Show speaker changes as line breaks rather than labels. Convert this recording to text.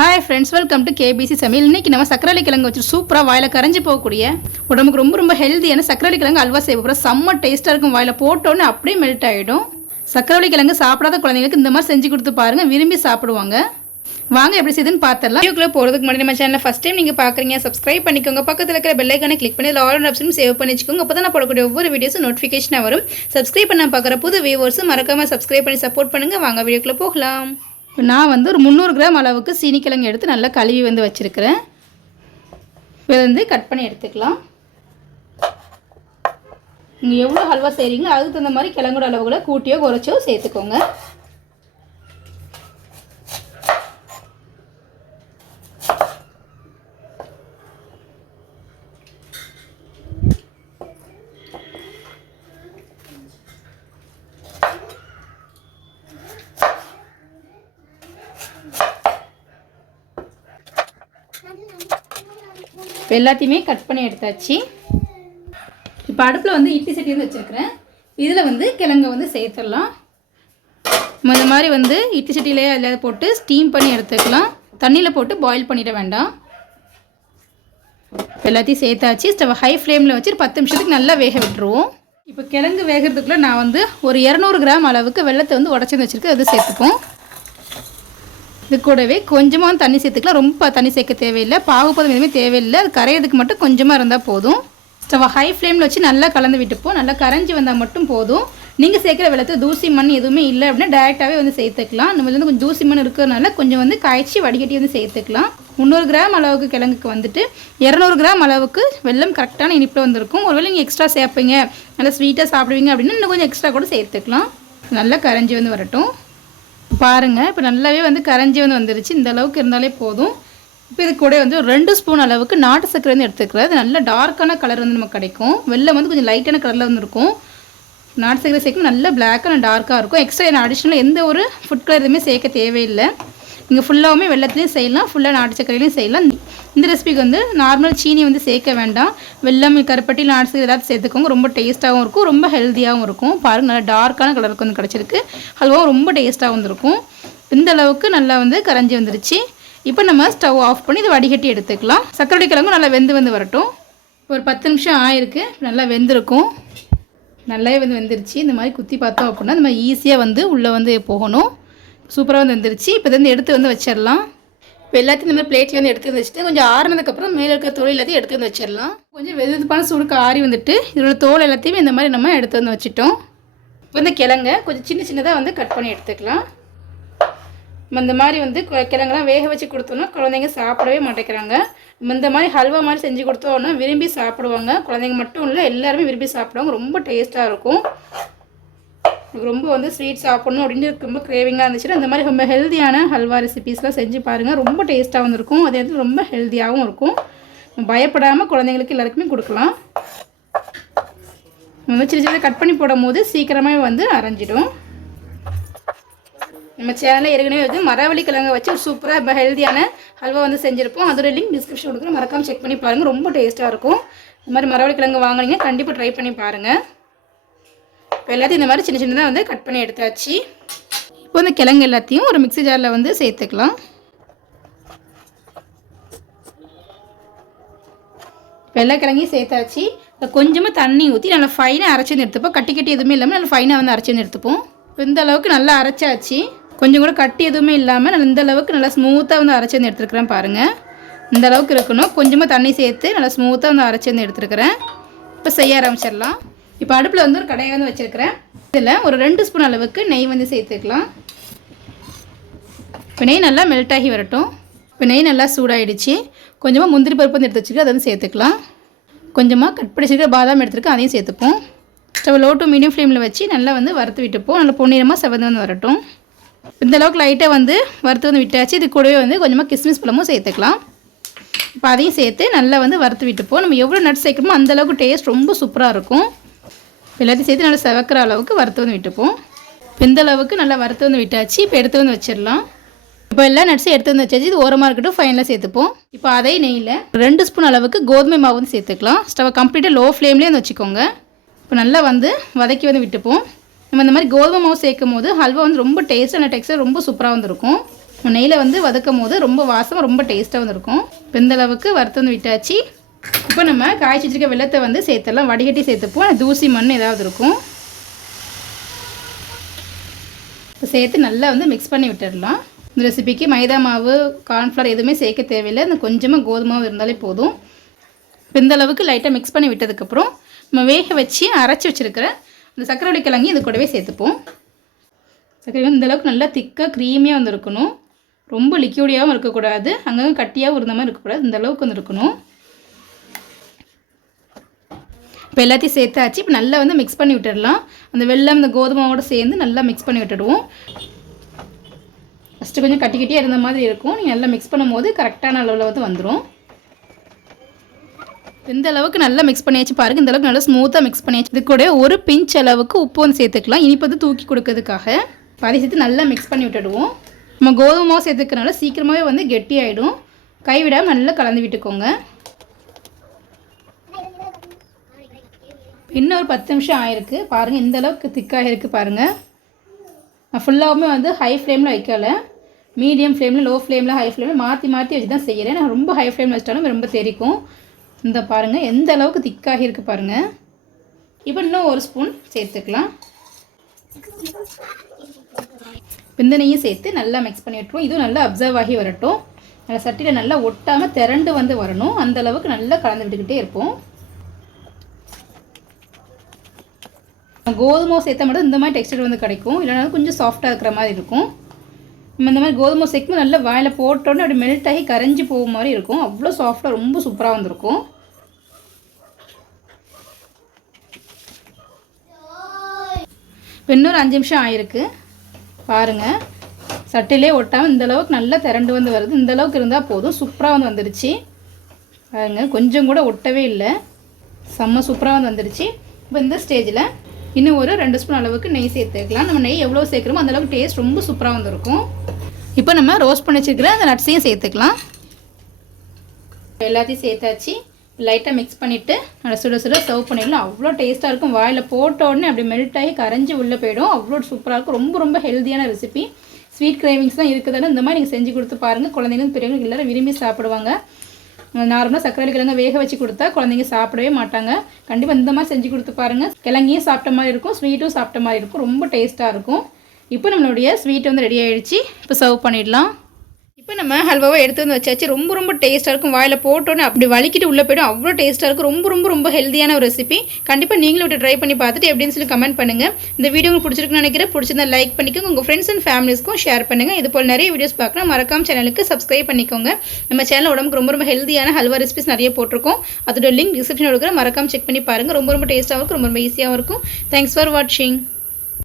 Hi friends welcome to KBC சமையல் இன்னைக்கு நம்ம சக்கரவள்ளி கிழங்கு வச்சு சூப்பராக வாயில கரைஞ்சி போகக்கூடிய உடம்புக்கு ரொம்ப ரொம்ப ஹெல்த்தியான சக்கரவள்ளி கிழங்கு அல்வா செய்ய போகிறோம் செம்ம டேஸ்ட்டாக இருக்கும் வாயில. போட்டோன்னே அப்படியே மெல்ட் ஆகிடும் சக்கரவள்ளி கிழங்கு சாப்பிடாத குழந்தைங்களுக்கு இந்த மாதிரி செஞ்சு கொடுத்து பாருங்க. விரும்பி சாப்பிடுவாங்க. வாங்க எப்படி செய்யுதுன்னு பார்த்துடலாம் வீடியோக்குள்ளே போகிறதுக்கு முன்னாடி நம்ம சேனல் ஃபஸ்ட் டைம் நீங்கள் பார்க்குறீங்க சப்ஸ்கிரைப் பண்ணிக்கோங்க. பக்கத்தில் இருக்கிற பெல்லைக்கான கிளிக் பண்ணி ஆல் ஆப்ஷனும் சேவ் பண்ணி வச்சுக்கோங்க அப்போ தான் நான் போடக்கூடிய ஒவ்வொரு வீடியோஸும் நோட்டிஃபிகேஷனாக வரும். சப்ஸ்கிரைப் பண்ண பார்க்குற புது வியூவர்ஸும் மறக்காமல் சப்ஸ்கிரைப் பண்ணி சப்போர்ட் பண்ணுங்கள் வாங்க வீடியோக்குள்ளே போகலாம். இப்போ நான் வந்து ஒரு முந்நூறு கிராம் அளவுக்கு சீனிக்கிழங்கு எடுத்து நல்லா கழுவி வந்து வச்சுருக்கிறேன். இப்போ வந்து கட் பண்ணி எடுத்துக்கலாம். நீங்கள் எவ்வளோ ஹல்வா செய்கிறீங்களோ அதுக்கு தகுந்த மாதிரி கிழங்கோட அளவுகளை கூட்டியோ குறைச்சோ சேர்த்துக்கோங்க. இப்போ எல்லாத்தையுமே கட் பண்ணி எடுத்தாச்சு. இப்போ அடுப்பில் வந்து இட்லி சட்டி வந்து வச்சுருக்கிறேன். இதில் வந்து கிழங்க வந்து சேர்த்துடலாம். நம்ம இந்த மாதிரி வந்து இட்லி சட்டியிலேயே அதில் போட்டு ஸ்டீம் பண்ணி எடுத்துக்கலாம். தண்ணியில் போட்டு பாயில் பண்ணிட வேண்டாம். எல்லாத்தையும் சேர்த்தாச்சு. ஸ்டவ் ஹை ஃப்ளேமில் வச்சு பத்து நிமிஷத்துக்கு நல்லா வேக விட்டுருவோம். இப்போ கிழங்கு வேகிறதுக்குள்ளே நான் வந்து ஒரு இரநூறு கிராம் அளவுக்கு வெள்ளத்தை வந்து உடச்சி வச்சுருக்கு அது சேர்த்துப்போம். இது கூடவே கொஞ்சமாக தண்ணி சேர்த்துக்கலாம். ரொம்ப தண்ணி சேர்க்க தேவையில்லை. பாகுபதம் எதுவுமே தேவையில்லை. அது கரையிறதுக்கு மட்டும் கொஞ்சமாக இருந்தால் போதும். ஸ்டவ் ஹை ஃப்ளேமில் வச்சு நல்லா கலந்து விட்டுப்போம். நல்லா கரைஞ்சி வந்தால் மட்டும் போதும். நீங்கள் சேர்க்குற வெள்ளத்தில் தூசி மண் எதுவுமே இல்லை அப்படின்னா டேரெக்டாகவே வந்து சேர்த்துக்கலாம். நம்ம வந்து கொஞ்சம் தூசி மண் இருக்கிறதுனால கொஞ்சம் வந்து காய்ச்சி வடிகட்டி வந்து சேர்த்துக்கலாம். முந்நூறு கிராம் அளவுக்கு கிழங்குக்கு வந்துட்டு இரநூறு கிராம் அளவுக்கு வெல்லம் கரெக்டான இனிப்பில் வந்திருக்கும். ஒருவேளை நீங்கள் எக்ஸ்ட்ரா சேர்ப்பீங்க. நல்லா ஸ்வீட்டாக சாப்பிடுவீங்க அப்படின்னா இன்னும் கொஞ்சம் எக்ஸ்ட்ரா கூட சேர்த்துக்கலாம். நல்லா கரைஞ்சி வந்து வரட்டும். பாருங்கள் இப்போ நல்லாவே வந்து கரைஞ்சி வந்து வந்துருச்சு. இந்த அளவுக்கு இருந்தாலே போதும். இப்போ இது கூட வந்து ஒரு ரெண்டு ஸ்பூன் அளவுக்கு நாட்டு சர்க்கரை வந்து எடுத்துக்கிறேன். அது நல்ல டார்க்கான கலர் வந்து நமக்கு கிடைக்கும். வெள்ளம் வந்து கொஞ்சம் லைட்டான கலரில் வந்து இருக்கும். நாட்டு சர்க்கரை சேர்க்கும் நல்ல பிளாக்காக டார்க்காக இருக்கும். எக்ஸ்ட்ரா என்ன அடிஷ்னலாக எந்த ஒரு ஃபுட் கலர் எதுவுமே சேர்க்க தேவையில்லை. நீங்கள் ஃபுல்லாகவுமே வெள்ளத்துலேயும் செய்யலாம். ஃபுல்லாக நாட்டு சர்க்கரையிலையும் செய்யலாம். இந்த ரெசிபிக்கு வந்து நார்மல் சீனி வந்து சேர்க்க வேண்டாம். வெள்ளம் கருப்பட்டி நாட்டு ஏதாவது சேர்த்துக்கோங்க. ரொம்ப டேஸ்ட்டாகவும் இருக்கும். ரொம்ப ஹெல்த்தியாகவும் இருக்கும். பாருங்கள் நல்லா டார்க்கான கலருக்கு வந்து கிடச்சிருக்கு. அதுவும் ரொம்ப டேஸ்ட்டாக வந்துருக்கும். இந்த அளவுக்கு நல்லா வந்து கரைஞ்சி வந்துருச்சு. இப்போ நம்ம ஸ்டவ் ஆஃப் பண்ணி இதை வடிகட்டி எடுத்துக்கலாம். சக்கரவள்ளி கிழங்கும் நல்லா வெந்து வந்து வரட்டும். ஒரு பத்து நிமிஷம் ஆயிருக்கு. நல்லா வெந்திருக்கும். நல்லாவே வந்து வெந்துருச்சு. இந்த மாதிரி குத்தி பார்த்தோம் அப்படின்னா இந்த மாதிரி ஈஸியாக வந்து உள்ளே வந்து போகணும். சூப்பராக வந்து வந்துருச்சு. இப்போ வந்து எடுத்து வந்து வச்சிடலாம். இப்போ எல்லாத்தையும் இந்த மாதிரி பிளேட்லேருந்து எடுத்து வச்சுட்டு கொஞ்சம் ஆறுனதுக்கப்புறம் மேலே இருக்க தோல் எல்லாத்தையும் எடுத்து வந்து வச்சிடலாம். கொஞ்சம் வெதுப்பான சூடுக்கு ஆறி வந்துட்டு இதோட தோல் எல்லாத்தையுமே இந்த மாதிரி நம்ம எடுத்து வந்து வச்சுட்டோம். இப்போ இந்த கிழங்க கொஞ்சம் சின்ன சின்னதாக வந்து கட் பண்ணி எடுத்துக்கலாம். நம்ம இந்த மாதிரி வந்து கு- கிழங்கெல்லாம் வேக வச்சு கொடுத்தோம்னா குழந்தைங்க சாப்பிடவே மாட்டேங்கிறாங்க. நம்ம இந்த மாதிரி ஹல்வா மாதிரி செஞ்சு கொடுத்தோம்னா விரும்பி சாப்பிடுவாங்க. குழந்தைங்க மட்டும் இல்லை எல்லாருமே விரும்பி சாப்பிடுவாங்க. ரொம்ப டேஸ்ட்டாக இருக்கும். எனக்கு ரொம்ப வந்து ஸ்வீட் சாப்பிடணும் அப்படின்னு ரொம்ப கிரேவிங்காக இருந்துச்சுன்னா இந்த மாதிரி ரொம்ப ஹெல்த்தியான ஹல்வா ரெசிபீஸ்லாம் செஞ்சு பாருங்கள் ரொம்ப டேஸ்ட்டாக இருக்கும். அதே வந்து ரொம்ப ஹெல்த்தியாகவும் இருக்கும். பயப்படாமல் குழந்தைங்களுக்கு எல்லாருக்குமே கொடுக்கலாம். நம்ம சின்ன சின்ன கட் பண்ணி போடும் போது சீக்கிரமாகவே வந்து அரைஞ்சிடும். நம்ம சேனலில் ஏற்கனவே வந்து மரவள்ளி கிழங்க வச்சு ஒரு சூப்பராக இப்போ ஹெல்த்தியான ஹல்வா வந்து செஞ்சுருப்போம். அதோட லிங்க் டிஸ்கிரிப்ஷன் கொடுக்குறேன். மறக்காமல் செக் பண்ணி பாருங்கள் ரொம்ப டேஸ்ட்டாக இருக்கும். இந்த மாதிரி மரவள்ளி கிழங்கு வாங்கினீங்க கண்டிப்பாக ட்ரை பண்ணி பாருங்கள் இப்போ எல்லாத்தையும் இந்த மாதிரி சின்ன சின்னதாக வந்து கட் பண்ணி எடுத்தாச்சு. இப்போ இந்த கிழங்கு எல்லாத்தையும் ஒரு மிக்ஸி ஜாரில் வந்து சேர்த்துக்கலாம். இப்போ எல்லா கிழங்கையும் சேர்த்தாச்சு. இப்போ கொஞ்சமாக தண்ணி ஊற்றி நல்லா ஃபைனாக அரைச்சி வந்து எடுத்துப்போம். கட்டி கட்டி எதுவுமே இல்லாமல் நல்லா ஃபைனாக வந்து அரைச்சி எடுத்துப்போம். இப்போ இந்த அளவுக்கு நல்லா அரைச்சாச்சு. கொஞ்சம் கூட கட்டி எதுவுமே இல்லாமல் நல்லா இந்த அளவுக்கு நல்லா ஸ்மூத்தாக வந்து அரைச்சி வந்து எடுத்துருக்குறேன் பாருங்கள் இந்த அளவுக்கு இருக்கணும். கொஞ்சமாக தண்ணி சேர்த்து நல்லா ஸ்மூத்தாக வந்து அரைச்சி வந்து எடுத்துருக்குறேன். இப்போ செய்ய ஆரம்பிச்சிடலாம். இப்போ அடுப்பில் வந்து ஒரு கடையை வந்து வச்சுருக்கிறேன். இதில் ஒரு ரெண்டு ஸ்பூன் அளவுக்கு நெய் வந்து சேர்த்துக்கலாம். இப்போ நெய் நல்லா மெல்ட் ஆகி வரட்டும். இப்போ நெய் நல்லா சூடாகிடுச்சு கொஞ்சமாக முந்திரி பருப்பு வந்து எடுத்து வச்சுருக்கு அதை வந்து சேர்த்துக்கலாம். கொஞ்சமாக கட் பண்ணி பாதாம் எடுத்துருக்கு அதையும் சேர்த்துப்போம். ஸ்டவ் லோ டு மீடியம் ஃப்ளேமில் வச்சு நல்லா வந்து வறுத்து விட்டுப்போம். நல்லா பொன்னிறமாக செவந்து வந்து வரட்டும். இந்த அளவுக்கு லைட்டாக வந்து வறுத்து வந்து விட்டாச்சு. இது கூடவே வந்து கொஞ்சமாக கிஸ்மிஸ் பழமும் சேர்த்துக்கலாம். இப்போ அதையும் சேர்த்து நல்லா வந்து வறுத்து விட்டுப்போம். நம்ம எவ்வளோ நட்ஸ் சேர்க்குறோமோ அந்தளவுக்கு டேஸ்ட் ரொம்ப சூப்பராக இருக்கும். எல்லாத்தையும் சேர்த்து நல்லா செவக்கிற அளவுக்கு வறுத்து வந்து விட்டுப்போம். இப்போ இந்த அளவுக்கு நல்லா வறுத்து வந்து விட்டாச்சு. இப்போ எடுத்து வந்து வச்சிடலாம். இப்போ எல்லா நட்ஸும் எடுத்து வந்து வச்சாச்சு. இது ஓரமாக இருக்கட்டும் ஃபைனலாக சேர்த்துப்போம். இப்போ அதே நெய்யில் ரெண்டு ஸ்பூன் அளவுக்கு கோதுமை மாவு வந்து சேர்த்துக்கலாம். ஸ்டவ் கம்ப்ளீட்டாக லோ ஃப்ளேம்லேயே வந்து வச்சுக்கோங்க. இப்போ நல்லா வந்து வதக்கி வந்து விட்டுப்போம். நம்ம இந்த மாதிரி கோதுமை மாவு சேர்க்கும் போது ஹல்வா வந்து ரொம்ப டேஸ்டான டெக்ஸ்டர் ரொம்ப சூப்பராக வந்துருக்கும். நெய்யில் வந்து வதக்கும் போது ரொம்ப வாசமாக ரொம்ப டேஸ்ட்டாக வந்துருக்கும். இப்போ இந்த அளவுக்கு வறுத்து வந்து விட்டாச்சு. இப்போ நம்ம காய்ச்சி வச்சிருக்க வெள்ளத்தை வந்து சேர்த்துடலாம். வடிகட்டி சேர்த்துப்போம். தூசி மண் ஏதாவது இருக்கும். இப்போ சேர்த்து நல்லா வந்து மிக்ஸ் பண்ணி விட்டுடலாம். இந்த ரெசிபிக்கு மைதா மாவு கார்ன்ஃப்ளவர் எதுவுமே சேர்க்க தேவையில்லை. இந்த கொஞ்சமாக கோதுமாவும் இருந்தாலே போதும். இப்போ இந்த அளவுக்கு லைட்டாக மிக்ஸ் பண்ணி விட்டதுக்கப்புறம் நம்ம வேக வச்சு அரைச்சி வச்சுருக்கிற இந்த சக்கரவள்ளி கிழங்கு இது கூடவே சேர்த்துப்போம். சக்கரை இந்த அளவுக்கு நல்லா திக்காக க்ரீமியாக வந்து இருக்கணும் ரொம்ப லிக்யூடியாகவும் இருக்கக்கூடாது. அங்கங்கே கட்டியாகவும் இருந்த மாதிரி இருக்கக்கூடாது. இந்த அளவுக்கு வந்து இருக்கணும் இப்போ எல்லாத்தையும் சேர்த்தாச்சு. இப்போ நல்லா வந்து மிக்ஸ் பண்ணி விட்டுடலாம். அந்த வெள்ளம் இந்த கோதுமாவோட சேர்ந்து நல்லா மிக்ஸ் பண்ணி விட்டுடுவோம். ஃபஸ்ட்டு கொஞ்சம் கட்டி கட்டியாக இருந்த மாதிரி இருக்கும். நீங்கள் நல்லா மிக்ஸ் பண்ணும்போது கரெக்டான அளவில் வந்து வந்துடும் இந்த அளவுக்கு நல்லா மிக்ஸ் பண்ணியாச்சு பாருங்கள் இந்த அளவுக்கு நல்லா ஸ்மூத்தாக மிக்ஸ் பண்ணியாச்சு. இது கூட ஒரு பிஞ்ச் அளவுக்கு உப்பு வந்து சேர்த்துக்கலாம். இனிப்பு வந்து தூக்கி கொடுக்கறதுக்காக. பாதி சேர்த்து நல்லா மிக்ஸ் பண்ணி விட்டுடுவோம். நம்ம கோதுமை மாவு சேர்த்துக்கிறனால சீக்கிரமாகவே வந்து கெட்டி ஆகிடும் கைவிடாமல் நல்லா கலந்து விட்டுக்கோங்க. இன்னும் ஒரு பத்து நிமிஷம் ஆயிருக்கு. பாருங்கள் இந்த அளவுக்கு திக்காக இருக்குது பாருங்கள் நான் ஃபுல்லாகவுமே வந்து ஹை ஃப்ளேமில் வைக்கலை. மீடியம் ஃப்ளேமில் லோ ஃப்ளேமில் ஹை ஃப்ளேமில் மாற்றி மாற்றி வச்சு தான் செய்கிறேன் நான் ரொம்ப ஹை ஃப்ளேமில் வச்சிட்டாலும் ரொம்ப தெரிக்கும். இந்த பாருங்கள் எந்த அளவுக்கு திக்காகி இருக்குது பாருங்கள் இப்போ இன்னும் ஒரு ஸ்பூன் சேர்த்துக்கலாம். இந்த நெய்யும் சேர்த்து நல்லா மிக்ஸ் பண்ணி விட்டுருவோம். இதுவும் நல்லா அப்சர்வ் ஆகி வரட்டும். நல்லா சட்டியில் நல்லா ஒட்டாமல் திரண்டு வந்து வரணும். அந்தளவுக்கு நல்லா கலந்து விட்டுக்கிட்டே இருப்போம். கோதுமை சேர்த்தா மட்டும் இந்த மாதிரி டெக்ஸ்டர் வந்து கிடைக்கும். இல்லைனா கொஞ்சம் சாஃப்டாக இருக்கிற மாதிரி இருக்கும். நம்ம இந்த மாதிரி கோதுமை சேர்க்கும் நல்லா வாயில் போட்டோன்னே அப்படி மெல்ட் ஆகி கரைஞ்சி போக மாதிரி இருக்கும். அவ்வளோ சாஃப்டாக ரொம்ப சூப்பராக வந்திருக்கும். இப்போ இன்னொரு அஞ்சு நிமிஷம் ஆயிருக்கு. பாருங்கள் சட்டிலே ஒட்டாமல் இந்த அளவுக்கு நல்லா திரண்டு வந்து வருது. இந்த அளவுக்கு இருந்தால் போதும். சூப்பராக வந்து வந்துருச்சு. பாருங்கள் கொஞ்சம் கூட ஒட்டவே இல்லை. செம்ம சூப்பராக வந்து வந்துருச்சு. இப்போ இந்த ஸ்டேஜில் இன்னும் ஒரு ரெண்டு ஸ்பூன் அளவுக்கு நெய் சேர்த்துக்கலாம். நம்ம நெய் எவ்வளோ சேர்க்குறோமோ அந்தளவுக்கு டேஸ்ட் ரொம்ப சூப்பராக வந்துருக்கும். இப்போ நம்ம ரோஸ்ட் பண்ணி வச்சுருக்கிற அந்த நட்ஸையும் சேர்த்துக்கலாம். எல்லாத்தையும் சேர்த்தாச்சு. லைட்டாக மிக்ஸ் பண்ணிவிட்டு நல்லா சுட சுட சர்வ் பண்ணிடலாம். அவ்வளோ டேஸ்ட்டாக இருக்கும். வாயில் போட்ட உடனே அப்படி மெல்ட் ஆகி கரைஞ்சி உள்ளே போயிடும். அவ்வளோ சூப்பராக இருக்கும். ரொம்ப ரொம்ப ஹெல்த்தியான ரெசிபி ஸ்வீட் கிரேவிங்ஸ்லாம் இருக்குதுன்னு இந்த மாதிரி நீங்கள் செஞ்சு கொடுத்து பாருங்கள் குழந்தைங்களும் பெரியவங்களுக்கு எல்லோரும் விரும்பி சாப்பிடுவாங்க. நார்மலாக சக்கரை கிழங்கு வேக வச்சு கொடுத்தா குழந்தைங்க சாப்பிடவே மாட்டாங்க. கண்டிப்பாக இந்த மாதிரி செஞ்சு கொடுத்து பாருங்கள் கிழங்கையும் சாப்பிட்ட மாதிரி இருக்கும். ஸ்வீட்டும் சாப்பிட்ட மாதிரி இருக்கும். ரொம்ப டேஸ்ட்டாக இருக்கும். இப்போ நம்மளுடைய ஸ்வீட் வந்து ரெடி ஆகிடுச்சு இப்போ சர்வ் பண்ணிடலாம். இப்போ நம்ம ஹல்வாவை எடுத்து வந்து வச்சாச்சு. ரொம்ப ரொம்ப டேஸ்ட்டாக இருக்கும். வாயில் போட்டோன்னே அப்படி வலிக்கிட்டு உள்ளே போய்டும். அவ்வளோ டேஸ்ட்டாக இருக்கும். ரொம்ப ரொம்ப ரொம்ப ஹெல்த்தியான ஒரு ரெசிபி கண்டிப்பாக நீங்களும் விட்டு ட்ரை பண்ணி பார்த்துட்டு எப்படின்னு சொல்லி கமெண்ட் பண்ணுங்கள் இந்த வீடியோ உங்களுக்கு பிடிச்சிருக்குன்னு நினைக்கிறேன். பிடிச்சிருந்தா லைக் பண்ணிக்கோங்க. உங்கள் ஃப்ரெண்ட்ஸ் அண்ட் ஃபேமிலிஸ்க்கும் ஷேர் பண்ணுங்கள் இது போல் நிறைய வீடியோஸ் பார்க்கலாம் மறக்காம சேனலுக்கு சப்ஸ்கிரைப் பண்ணிக்கோங்க. நம்ம சேனல் உடம்புக்கு ரொம்ப ரொம்ப ஹெல்த்தியான ஹல்வா ரெசிபிஸ் நிறைய போட்டிருக்கோம். அதோட லிங்க் டிஸ்கிரிப்ஷன் கொடுக்குற மறக்காம செக் பண்ணி பாருங்கள் ரொம்ப ரொம்ப டேஸ்ட்டாகவும் இருக்கும். ரொம்ப ரொம்ப ஈஸியாகவும் இருக்கும். தேங்க்ஸ் ஃபார் வாட்சிங்